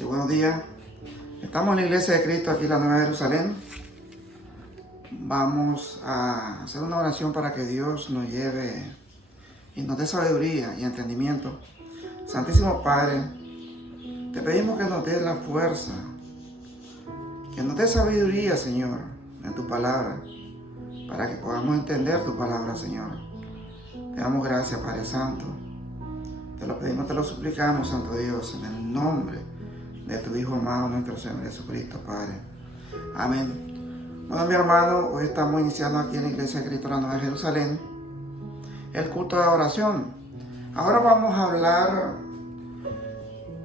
Sí, buenos días. Estamos en la Iglesia de Cristo, aquí en la Nueva Jerusalén. Vamos a hacer una oración para que Dios nos lleve y nos dé sabiduría y entendimiento. Santísimo Padre, te pedimos que nos dé la fuerza, que nos dé sabiduría, Señor, en tu palabra, para que podamos entender tu palabra, Señor. Te damos gracias, Padre Santo. Te lo pedimos, te lo suplicamos, Santo Dios, en el nombre de tu Hijo amado, nuestro Señor Jesucristo, Padre. Amén. Bueno, mi hermano, hoy estamos iniciando aquí en la Iglesia de Cristo, la Nueva Jerusalén, el culto de oración. Ahora vamos a hablar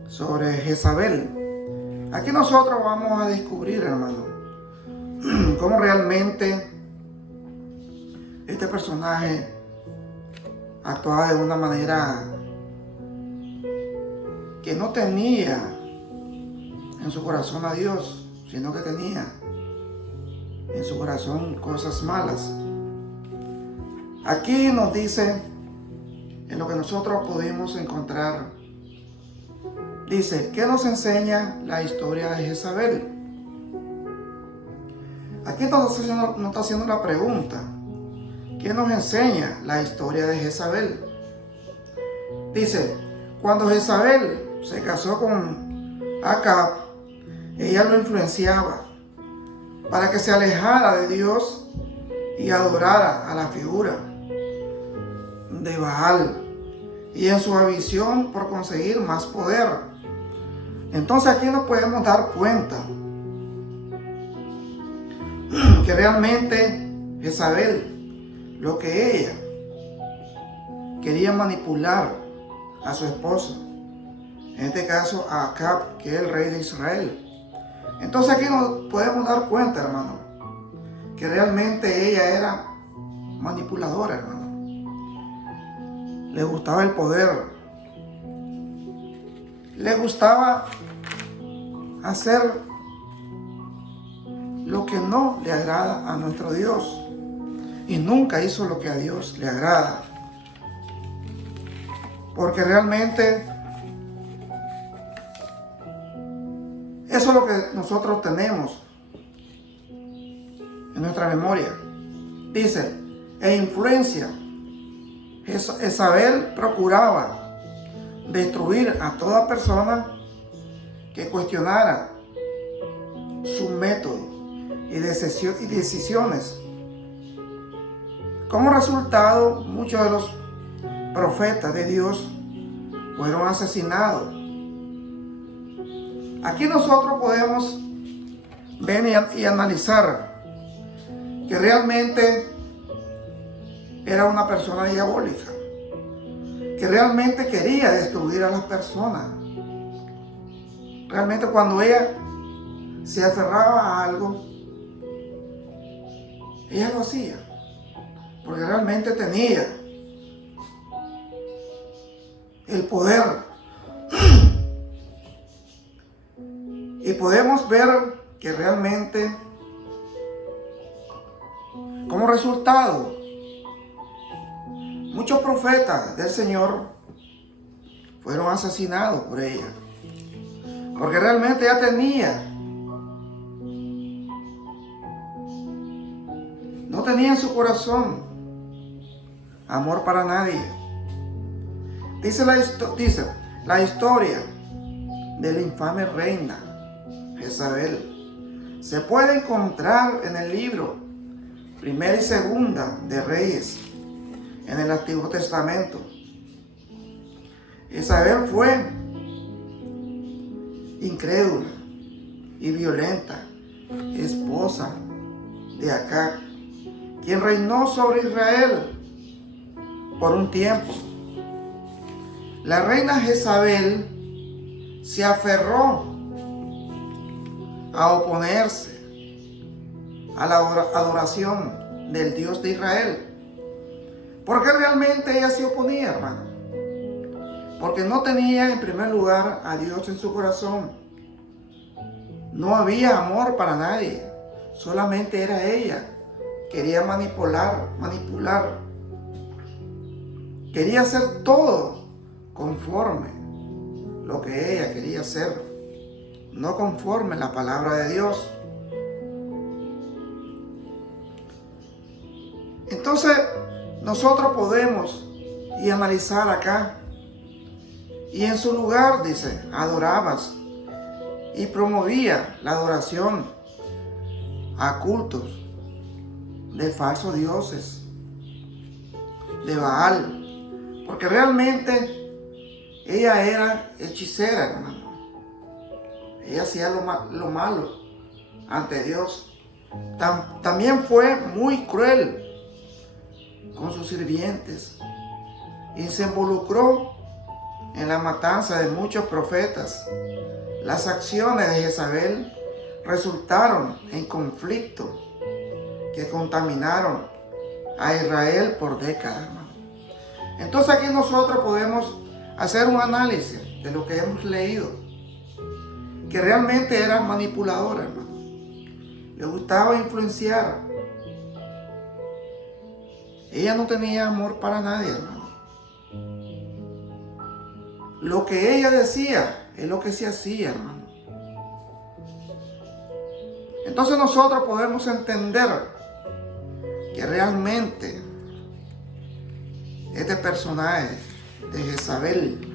sobre Jezabel. Aquí nosotros vamos a descubrir, hermano, cómo realmente este personaje actuaba de una manera que no tenía en su corazón a Dios, sino que tenía en su corazón cosas malas. Aquí nos dice, en lo que nosotros pudimos encontrar, dice, ¿qué nos enseña la historia de Jezabel? Aquí nos está haciendo la pregunta, ¿qué nos enseña la historia de Jezabel? Dice, cuando Jezabel se casó con Acab, ella lo influenciaba para que se alejara de Dios y adorara a la figura de Baal, y en su ambición por conseguir más poder. Entonces aquí nos podemos dar cuenta que realmente Jezabel, lo que ella quería manipular a su esposo, en este caso a Acab, que es el rey de Israel. Entonces aquí nos podemos dar cuenta, hermano, que realmente ella era manipuladora, hermano. Le gustaba el poder. Le gustaba hacer lo que no le agrada a nuestro Dios. Y nunca hizo lo que a Dios le agrada. Porque realmente eso es lo que nosotros tenemos en nuestra memoria. Dice, e influencia. Jezabel procuraba destruir a toda persona que cuestionara su método y decisiones. Como resultado, muchos de los profetas de Dios fueron asesinados. Aquí nosotros podemos ver y analizar que realmente era una persona diabólica, que realmente quería destruir a las personas. Realmente cuando ella se aferraba a algo, ella lo hacía, porque realmente tenía el poder. Y podemos ver que realmente, como resultado, muchos profetas del Señor fueron asesinados por ella. Porque realmente ella no tenía en su corazón amor para nadie. Dice la historia de la infame reina Jezabel. Se puede encontrar en el libro Primera y Segunda de Reyes, en el Antiguo Testamento. Jezabel fue incrédula y violenta esposa de Acab, quien reinó sobre Israel por un tiempo. La reina Jezabel se aferró a oponerse a la adoración del Dios de Israel. ¿Por qué realmente ella se oponía, hermano? Porque no tenía en primer lugar a Dios en su corazón. No había amor para nadie. Solamente era ella. Quería manipular. Quería hacer todo conforme lo que ella quería hacer. no conforme a la palabra de Dios. Entonces, nosotros podemos y analizar acá. Y en su lugar, dice, adorabas y promovía la adoración a cultos de falsos dioses, de Baal, porque realmente ella era hechicera, hermano. Ella hacía lo malo ante Dios. También fue muy cruel con sus sirvientes y se involucró en la matanza de muchos profetas. Las acciones de Jezabel resultaron en conflictos que contaminaron a Israel por décadas, hermano. Entonces aquí nosotros podemos hacer un análisis de lo que hemos leído, que realmente era manipuladora, hermano. Le gustaba influenciar. Ella no tenía amor para nadie, hermano. Lo que ella decía es lo que se hacía, hermano. Entonces nosotros podemos entender que realmente este personaje de Jezabel,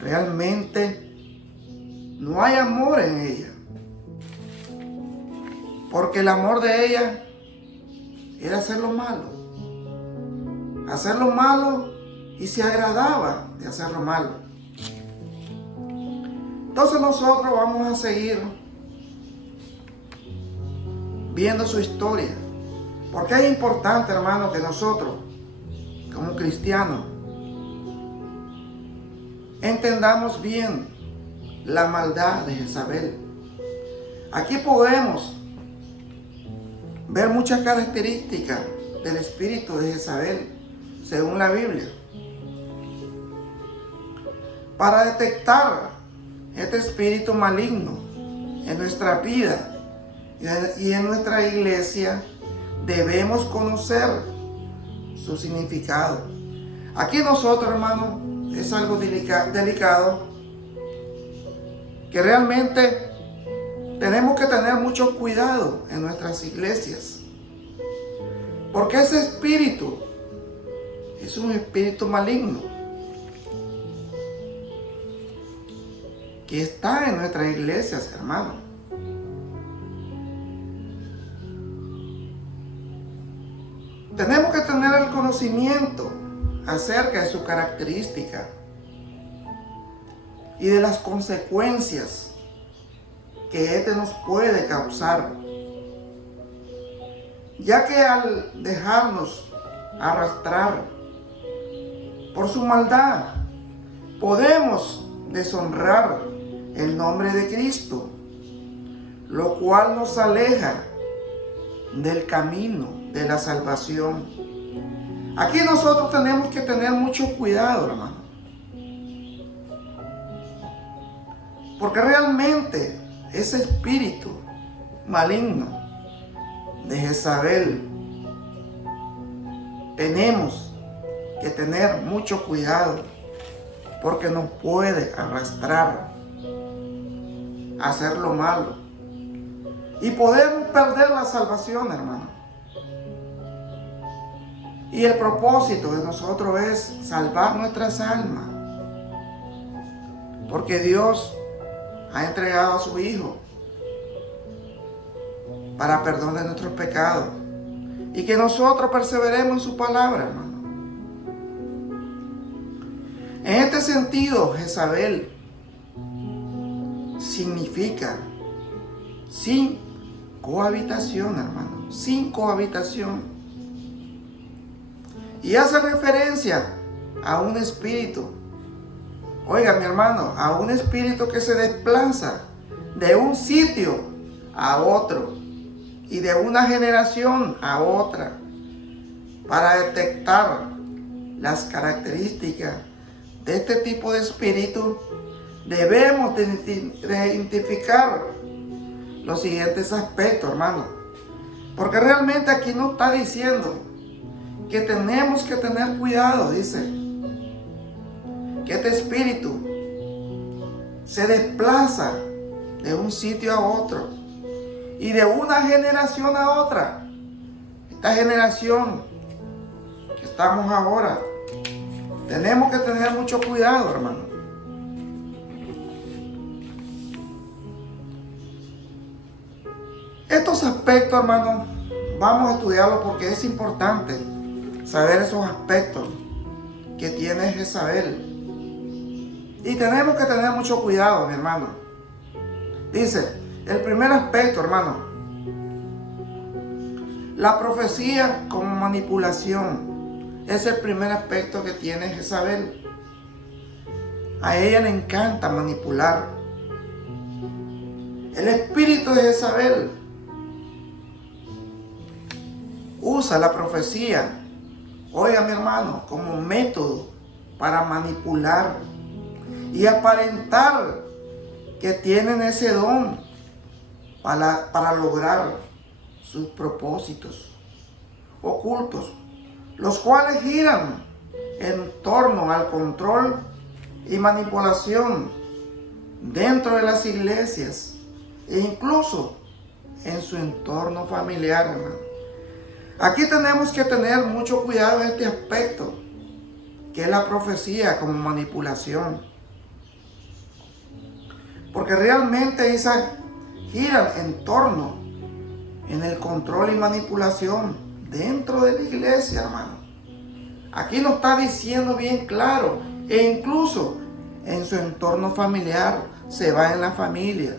realmente no hay amor en ella. Porque el amor de ella era hacer lo malo. Hacer lo malo y se agradaba de hacer lo malo. Entonces nosotros vamos a seguir viendo su historia. Porque es importante, hermano, que nosotros, como cristianos, entendamos bien la maldad de Jezabel. Aquí podemos ver muchas características del espíritu de Jezabel, según la Biblia. Para detectar este espíritu maligno en nuestra vida y en nuestra iglesia, debemos conocer su significado. Aquí nosotros, hermano, es algo delicado, que realmente tenemos que tener mucho cuidado en nuestras iglesias, porque ese espíritu es un espíritu maligno que está en nuestras iglesias, hermano. Tenemos que tener el conocimiento acerca de su característica y de las consecuencias que este nos puede causar, ya que al dejarnos arrastrar por su maldad, podemos deshonrar el nombre de Cristo, lo cual nos aleja del camino de la salvación. Aquí nosotros tenemos que tener mucho cuidado, hermano, porque realmente ese espíritu maligno de Jezabel, tenemos que tener mucho cuidado, porque nos puede arrastrar a hacer lo malo y podemos perder la salvación, hermano. Y el propósito de nosotros es salvar nuestras almas, porque Dios ha entregado a su Hijo para perdón de nuestros pecados, y que nosotros perseveremos en su palabra, hermano. En este sentido, Jezabel significa sin cohabitación, hermano, sin cohabitación. Y hace referencia a un espíritu, oiga mi hermano, a un espíritu que se desplaza de un sitio a otro y de una generación a otra para detectar las características de este tipo de espíritu. Debemos de identificar los siguientes aspectos, hermano, porque realmente aquí no está diciendo que tenemos que tener cuidado. Dice que este espíritu se desplaza de un sitio a otro y de una generación a otra. Esta generación que estamos ahora, tenemos que tener mucho cuidado, hermano. Estos aspectos, hermano, vamos a estudiarlos porque es importante saber esos aspectos que tiene Jezabel. Y tenemos que tener mucho cuidado, mi hermano. Dice, el primer aspecto, hermano, la profecía como manipulación es el primer aspecto que tiene Jezabel. A ella le encanta manipular. El espíritu de Jezabel usa la profecía, oiga mi hermano, como método para manipular y aparentar que tienen ese don para lograr sus propósitos ocultos, los cuales giran en torno al control y manipulación dentro de las iglesias e incluso en su entorno familiar, hermano. Aquí tenemos que tener mucho cuidado en este aspecto, que es la profecía como manipulación. Porque realmente esa gira en torno en el control y manipulación dentro de la iglesia, hermano. Aquí nos está diciendo bien claro, e incluso en su entorno familiar, se va en la familia.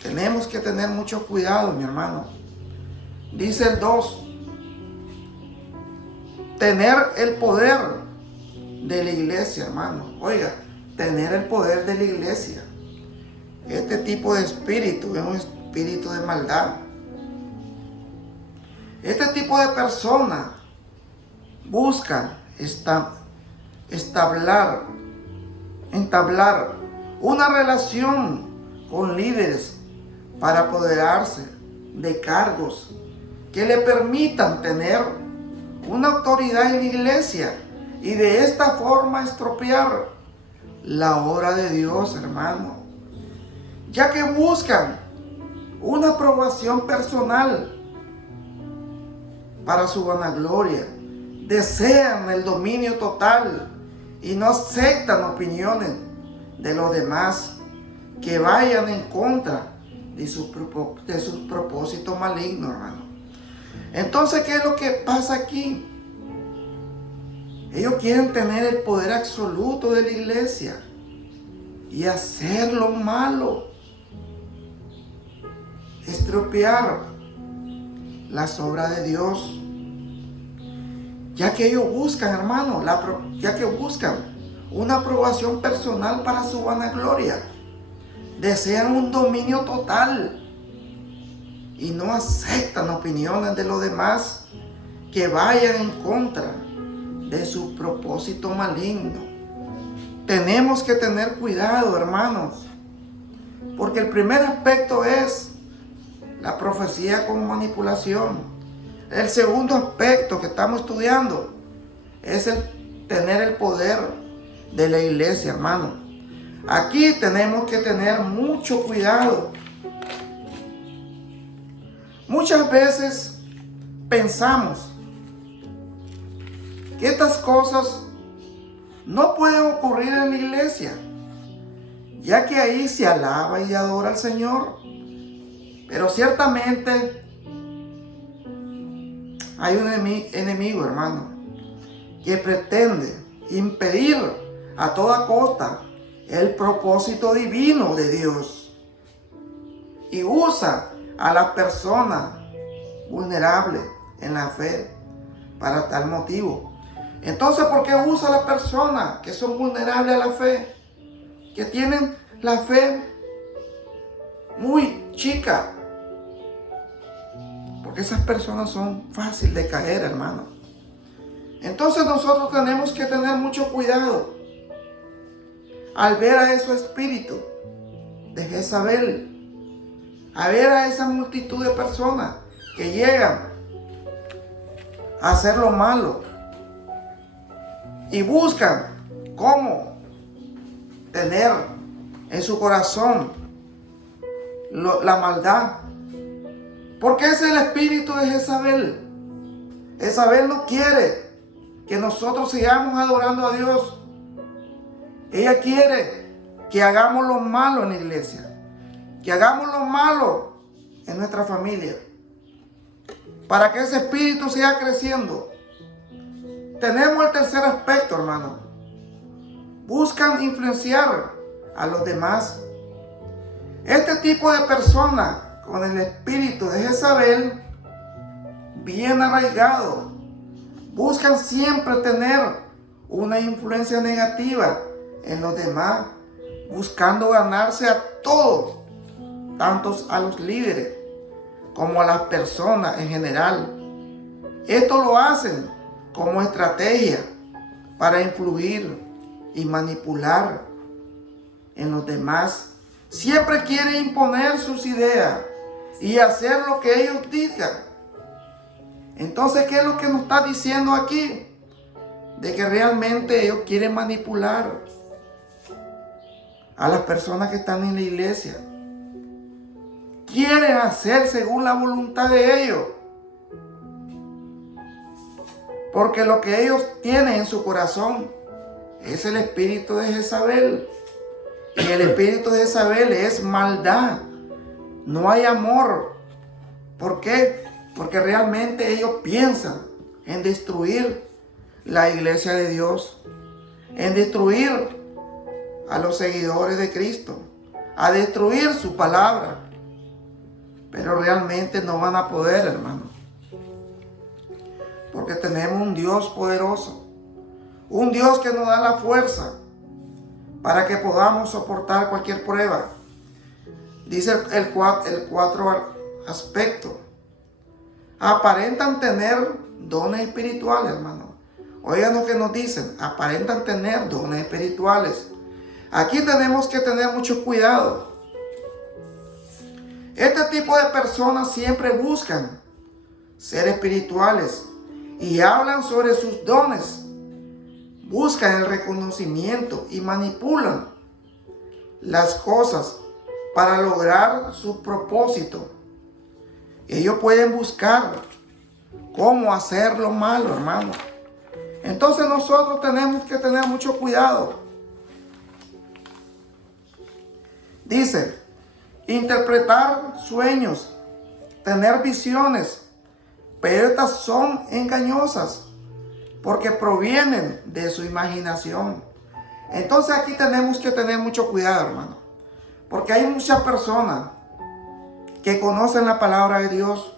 Tenemos que tener mucho cuidado, mi hermano. Dice el 2, tener el poder de la iglesia, hermano. Oiga, tener el poder de la iglesia. Este tipo de espíritu es un espíritu de maldad. Este tipo de personas buscan entablar una relación con líderes para apoderarse de cargos que le permitan tener una autoridad en la iglesia y de esta forma estropear la obra de Dios, hermano, ya que buscan una aprobación personal para su vanagloria, desean el dominio total y no aceptan opiniones de los demás que vayan en contra de sus propósitos malignos, hermano. Entonces, ¿qué es lo que pasa aquí? Ellos quieren tener el poder absoluto de la iglesia y hacer lo malo, estropear las obras de Dios, ya que ellos buscan, hermano, ya que buscan una aprobación personal para su vanagloria, desean un dominio total y no aceptan opiniones de los demás que vayan en contra de su propósito maligno. Tenemos que tener cuidado, hermanos, porque el primer aspecto es la profecía con manipulación. El segundo aspecto que estamos estudiando es el tener el poder de la iglesia, hermano. Aquí tenemos que tener mucho cuidado. Muchas veces pensamos que estas cosas no pueden ocurrir en la iglesia, ya que ahí se alaba y adora al Señor. Pero ciertamente hay un enemigo, hermano, que pretende impedir a toda costa el propósito divino de Dios y usa a las personas vulnerables en la fe para tal motivo. Entonces, ¿por qué usa a las personas que son vulnerables a la fe? Que tienen la fe muy chica. Porque esas personas son fáciles de caer, hermano. Entonces nosotros tenemos que tener mucho cuidado al ver a esos espíritus de Jezabel, a ver a esa multitud de personas que llegan a hacer lo malo y buscan cómo tener en su corazón la maldad. Porque ese es el espíritu de Jezabel. Jezabel no quiere que nosotros sigamos adorando a Dios. Ella quiere que hagamos lo malo en la iglesia, que hagamos lo malo en nuestra familia, para que ese espíritu siga creciendo. Tenemos el tercer aspecto, hermano. Buscan influenciar a los demás. Este tipo de personas con el espíritu de Jezabel, bien arraigado, buscan siempre tener una influencia negativa en los demás, buscando ganarse a todos, tanto a los líderes como a las personas en general. Esto lo hacen como estrategia para influir y manipular en los demás. Siempre quieren imponer sus ideas y hacer lo que ellos digan. Entonces, ¿qué es lo que nos está diciendo aquí? De que realmente ellos quieren manipular a las personas que están en la iglesia. Quieren hacer según la voluntad de ellos. Porque lo que ellos tienen en su corazón es el espíritu de Jezabel. Y el espíritu de Jezabel es maldad. No hay amor. ¿Por qué? Porque realmente ellos piensan en destruir la iglesia de Dios, en destruir a los seguidores de Cristo, a destruir su palabra. Pero realmente no van a poder, hermano. Porque tenemos un Dios poderoso, un Dios que nos da la fuerza para que podamos soportar cualquier prueba. Dice el cuatro aspecto. Aparentan tener dones espirituales, hermano. Oigan lo que nos dicen. Aparentan tener dones espirituales. Aquí tenemos que tener mucho cuidado. Este tipo de personas siempre buscan ser espirituales y hablan sobre sus dones. Buscan el reconocimiento y manipulan las cosas para lograr su propósito. Ellos pueden buscar cómo hacer lo malo, hermano. Entonces nosotros tenemos que tener mucho cuidado. Dice, interpretar sueños, tener visiones, pero estas son engañosas porque provienen de su imaginación. Entonces aquí tenemos que tener mucho cuidado, hermano, porque hay muchas personas que conocen la palabra de Dios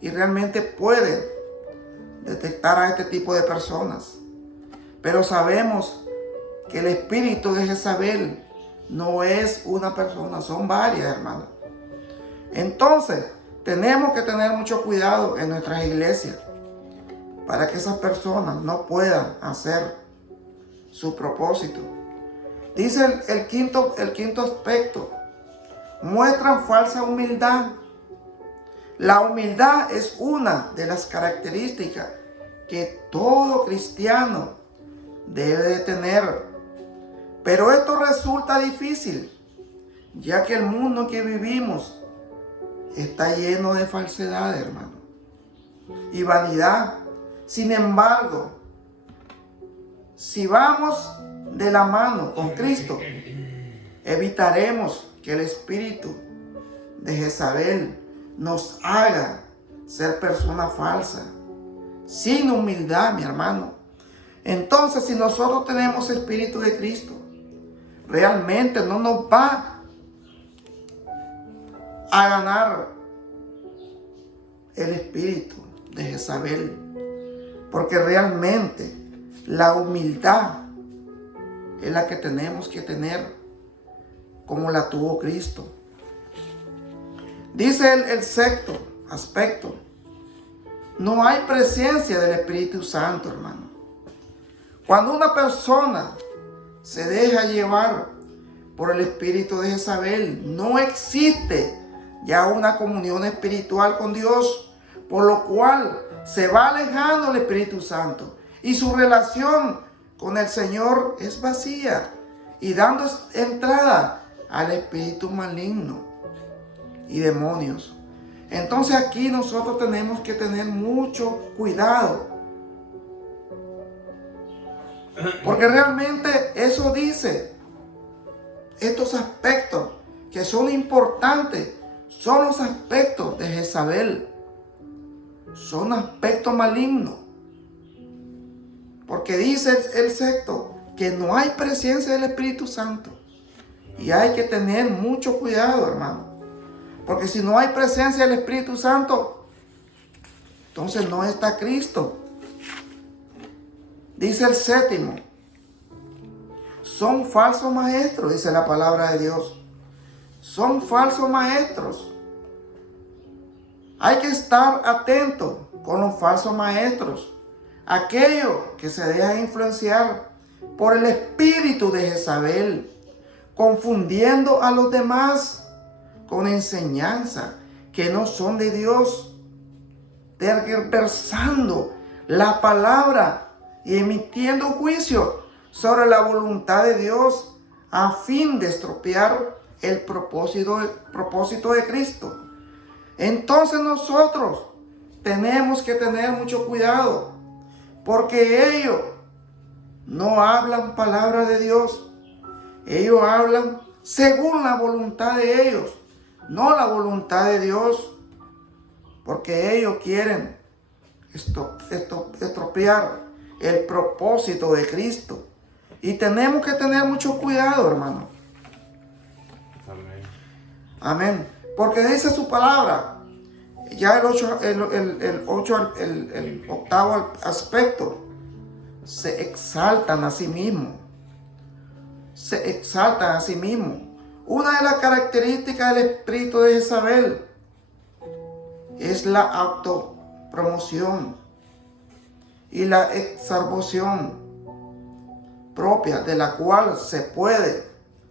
y realmente pueden detectar a este tipo de personas. Pero sabemos que el espíritu de Jezabel no es una persona, son varias, hermano. Entonces, tenemos que tener mucho cuidado en nuestras iglesias para que esas personas no puedan hacer su propósito. Dice el quinto aspecto. Muestran falsa humildad. La humildad es una de las características que todo cristiano debe de tener. Pero esto resulta difícil, ya que el mundo en que vivimos está lleno de falsedad, hermano, y vanidad. Sin embargo, si vamos de la mano con Cristo, evitaremos que el espíritu de Jezabel nos haga ser personas falsas, sin humildad, mi hermano. Entonces, si nosotros tenemos el espíritu de Cristo, realmente no nos va a ganar el espíritu de Jezabel, porque realmente la humildad es la que tenemos que tener, como la tuvo Cristo. Dice el sexto aspecto. No hay presencia del Espíritu Santo, hermano. Cuando una persona se deja llevar por el espíritu de Jezabel, no existe ya una comunión espiritual con Dios, por lo cual se va alejando el Espíritu Santo y su relación con el Señor es vacía. y dando entrada al espíritu maligno y demonios. Entonces aquí nosotros tenemos que tener mucho cuidado, porque realmente eso dice, estos aspectos que son importantes, son los aspectos de Jezabel, son aspectos malignos, porque dice el sexto que no hay presencia del Espíritu Santo, y hay que tener mucho cuidado, hermano, porque si no hay presencia del Espíritu Santo, entonces no está Cristo. Dice el séptimo, son falsos maestros, dice la palabra de Dios. Son falsos maestros. Hay que estar atento con los falsos maestros, aquellos que se dejan influenciar por el espíritu de Jezabel, confundiendo a los demás con enseñanza que no son de Dios, tergiversando la palabra y emitiendo juicio sobre la voluntad de Dios a fin de estropear el propósito de Cristo. Entonces nosotros tenemos que tener mucho cuidado, porque ellos no hablan palabra de Dios. Ellos hablan según la voluntad de ellos, no la voluntad de Dios, porque ellos quieren estropear el propósito de Cristo. Y tenemos que tener mucho cuidado, hermano. Amén. Amén. Porque dice su palabra, ya el octavo aspecto, se exaltan a sí mismos. Se exaltan a sí mismos. Una de las características del espíritu de Jezabel es la autopromoción y la exaltación propia, de la cual se puede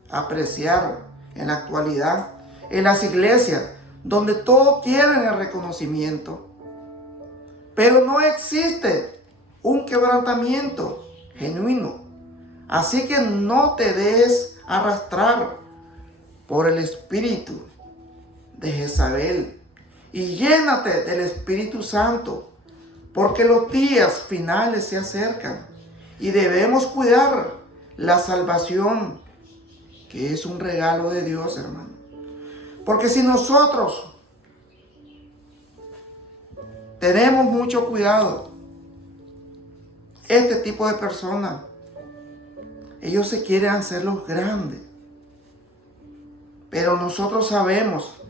apreciar en la actualidad en las iglesias, donde todos quieren el reconocimiento, pero no existe un quebrantamiento genuino. Así que no te dejes arrastrar por el espíritu de Jezabel y llénate del Espíritu Santo, porque los días finales se acercan y debemos cuidar la salvación, que es un regalo de Dios, hermano. Porque si nosotros tenemos mucho cuidado, este tipo de personas, ellos se quieren hacer los grandes. Pero nosotros sabemos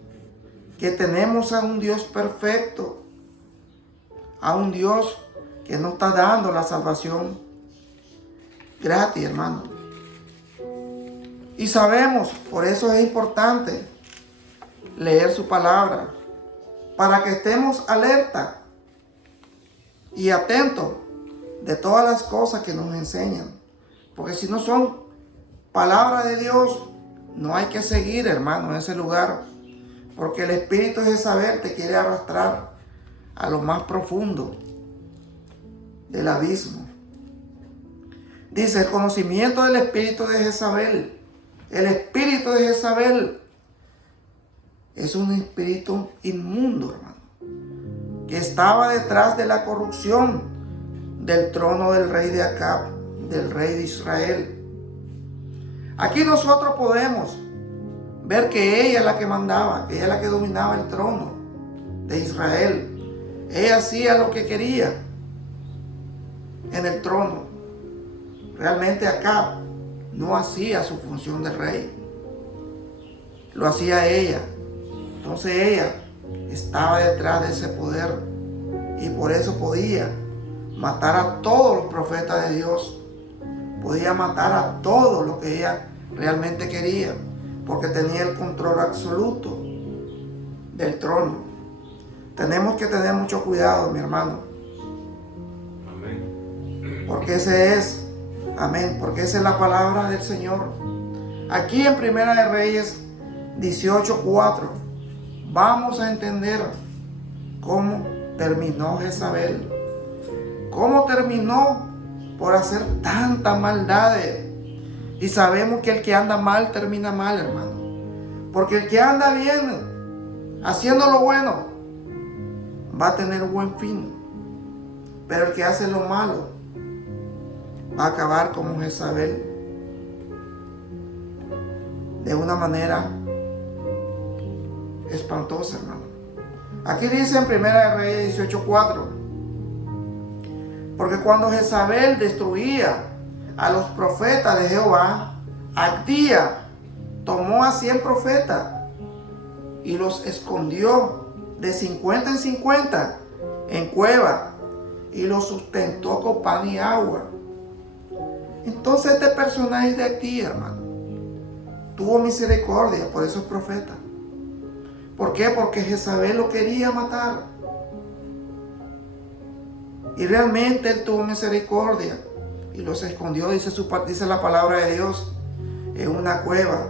que tenemos a un Dios perfecto, a un Dios que nos está dando la salvación gratis, hermano. Y sabemos, por eso es importante leer su palabra, para que estemos alerta y atentos de todas las cosas que nos enseñan. Porque si no son palabras de Dios, no hay que seguir, hermano, en ese lugar. Porque el espíritu de Jezabel te quiere arrastrar a lo más profundo del abismo. Dice, el conocimiento del espíritu de Jezabel. El espíritu de Jezabel es un espíritu inmundo, hermano, que estaba detrás de la corrupción del trono del rey de Acab, del rey de Israel. Aquí nosotros podemos ver que ella es la que mandaba, que ella es la que dominaba el trono de Israel. Ella hacía lo que quería en el trono. Realmente Acab no hacía su función de rey, lo hacía ella. Entonces ella estaba detrás de ese poder y por eso podía matar a todos los profetas de Dios. Podía matar a todo lo que ella realmente quería, porque tenía el control absoluto del trono. Tenemos que tener mucho cuidado, mi hermano. Amén. Porque porque esa es la palabra del Señor. Aquí en Primera de Reyes 18:4 vamos a entender cómo terminó Jezabel. Cómo terminó por hacer tantas maldades Y sabemos que el que anda mal termina mal, hermano. Porque el que anda bien, haciendo lo bueno, va a tener un buen fin. Pero el que hace lo malo, va a acabar como Jezabel. De una manera espantosa, hermano. Aquí dice en 1 Reyes 18:4. Porque cuando Jezabel destruía a los profetas de Jehová, Abdía tomó a 100 profetas y los escondió de 50 en 50 en cueva y los sustentó con pan y agua. Entonces este personaje de Abdía, hermano, tuvo misericordia por esos profetas. ¿Por qué? Porque Jezabel lo quería matar. Y realmente él tuvo misericordia y los escondió, dice la palabra de Dios, en una cueva.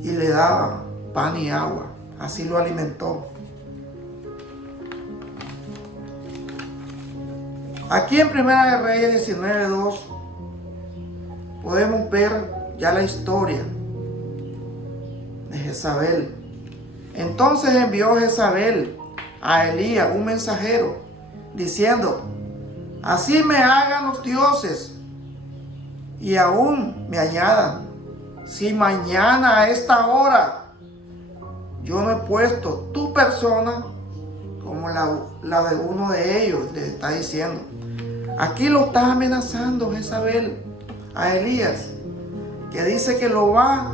Y le daba pan y agua. Así lo alimentó. Aquí en 1 Reyes 19:2 podemos ver ya la historia de Jezabel. Entonces envió Jezabel a Elías un mensajero diciendo: así me hagan los dioses y aún me añadan, si mañana a esta hora yo no he puesto tu persona como la de uno de ellos. Le está diciendo. Aquí lo está amenazando Jezabel a Elías, que dice que lo va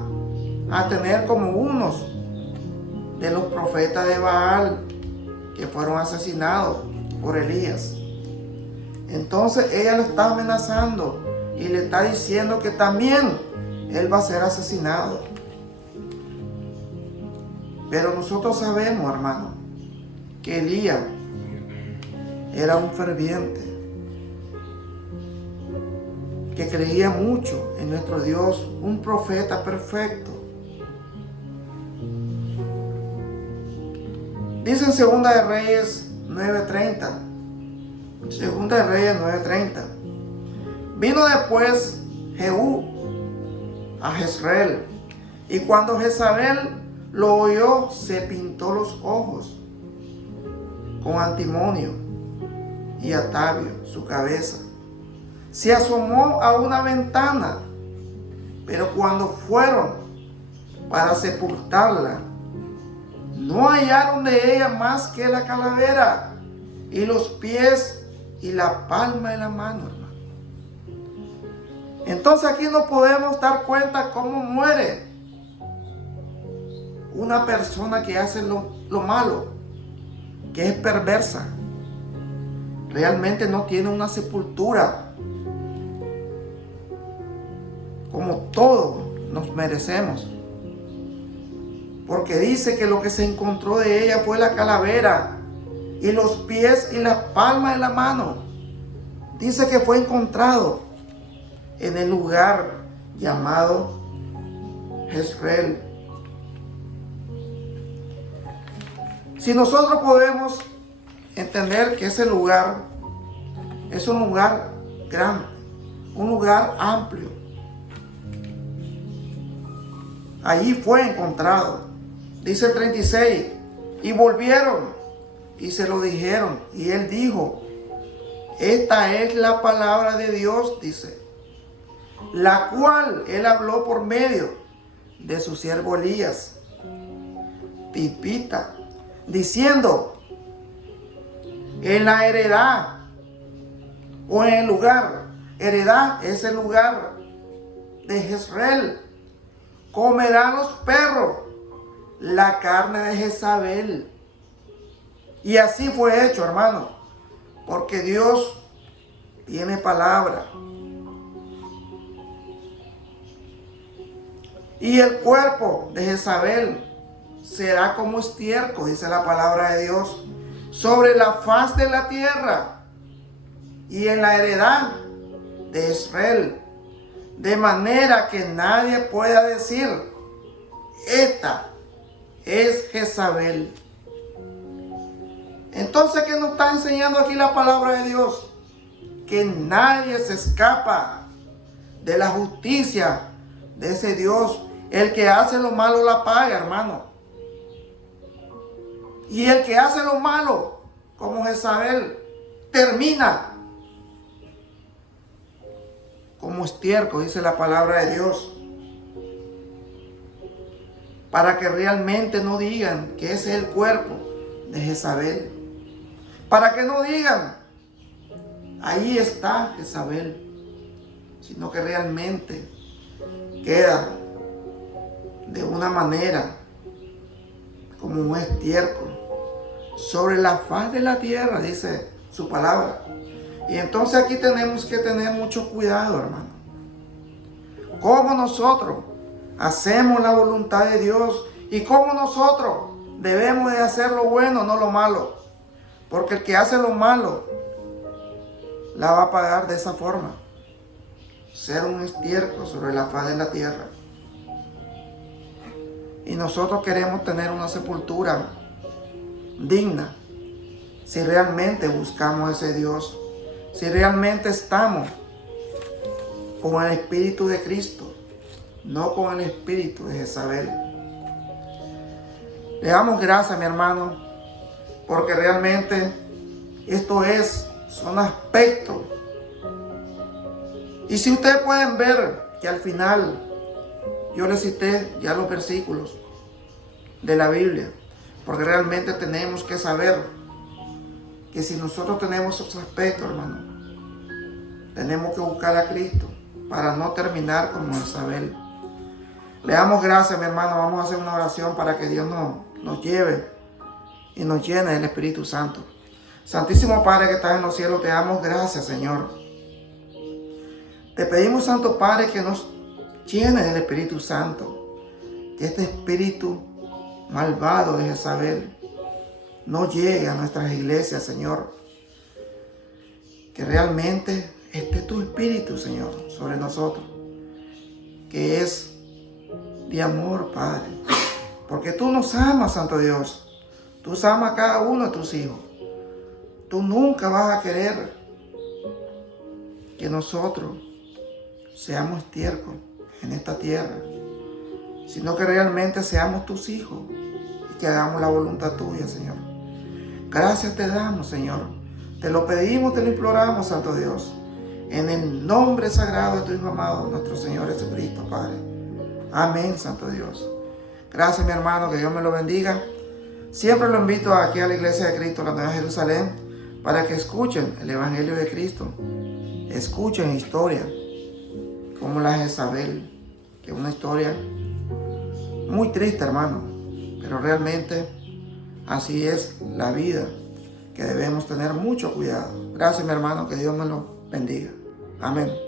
a tener como unos de los profetas de Baal que fueron asesinados por Elías. Entonces ella lo está amenazando y le está diciendo que también él va a ser asesinado. Pero nosotros sabemos, hermano, que Elías era un ferviente, que creía mucho en nuestro Dios, un profeta perfecto. Dice en 2 de Reyes 9:30. 2 de Reyes 9:30. Vino después Jehú a Jezreel, y cuando Jezabel lo oyó, se pintó los ojos con antimonio y atavio su cabeza. Se asomó a una ventana, pero cuando fueron para sepultarla, no hallaron de ella más que la calavera y los pies y la palma de la mano, hermano. Entonces aquí no podemos dar cuenta cómo muere una persona que hace lo malo, que es perversa. Realmente no tiene una sepultura como todos nos merecemos. Porque dice que lo que se encontró de ella fue la calavera y los pies y la palma de la mano. Dice que fue encontrado en el lugar llamado Jezreel. Si nosotros podemos entender que ese lugar es un lugar grande, un lugar amplio, allí fue encontrado. Dice el 36, y volvieron y se lo dijeron, y él dijo: esta es la palabra de Dios, dice, la cual él habló por medio de su siervo Elías, Tibita, diciendo: en la heredad, o en el lugar, heredad es el lugar de Jezreel, comerán los perros la carne de Jezabel. Y así fue hecho, hermano, porque Dios tiene palabra. Y el cuerpo de Jezabel será como estiércol, dice la palabra de Dios, sobre la faz de la tierra y en la heredad de Israel, de manera que nadie pueda decir: esta es Jezabel. Entonces, ¿qué nos está enseñando aquí la palabra de Dios? Que nadie se escapa de la justicia de ese Dios. El que hace lo malo la paga, hermano. Y el que hace lo malo, como Jezabel, termina como estiércol, dice la palabra de Dios. Para que realmente no digan que ese es el cuerpo de Jezabel. Para que no digan, ahí está Jezabel. Sino que realmente queda de una manera como un estiércol sobre la faz de la tierra, dice su palabra. Y entonces aquí tenemos que tener mucho cuidado, hermano. Cómo nosotros hacemos la voluntad de Dios y cómo nosotros debemos de hacer lo bueno, no lo malo. Porque el que hace lo malo la va a pagar de esa forma. Ser un estiércol sobre la faz de la tierra. Y nosotros queremos tener una sepultura digna si realmente buscamos a ese Dios, si realmente estamos con el Espíritu de Cristo, no con el espíritu de Jezabel. Le damos gracias, mi hermano, porque realmente esto son aspectos. Y si ustedes pueden ver que al final yo les cité ya los versículos de la Biblia, porque realmente tenemos que saber que si nosotros tenemos esos aspectos, hermano, tenemos que buscar a Cristo para no terminar como Jezabel. Le damos gracias, mi hermano. Vamos a hacer una oración para que Dios nos lleve y nos llene del Espíritu Santo. Santísimo Padre que estás en los cielos, te damos gracias, Señor. Te pedimos, Santo Padre, que nos llene del Espíritu Santo. Que este espíritu malvado de Jezabel no llegue a nuestras iglesias, Señor. Que realmente esté tu Espíritu, Señor, sobre nosotros. Que es de amor, Padre. Porque tú nos amas, Santo Dios. Tú amas a cada uno de tus hijos. Tú nunca vas a querer que nosotros seamos estiércol en esta tierra, sino que realmente seamos tus hijos y que hagamos la voluntad tuya, Señor. Gracias te damos, Señor. Te lo pedimos, te lo imploramos, Santo Dios, en el nombre sagrado de tu Hijo amado, nuestro Señor Jesucristo, Padre. Amén, Santo Dios. Gracias, mi hermano, que Dios me lo bendiga. Siempre lo invito aquí a la Iglesia de Cristo, la Nueva Jerusalén, para que escuchen el Evangelio de Cristo. Escuchen historia como la de Jezabel, que es una historia muy triste, hermano, pero realmente así es la vida, que debemos tener mucho cuidado. Gracias, mi hermano, que Dios me lo bendiga. Amén.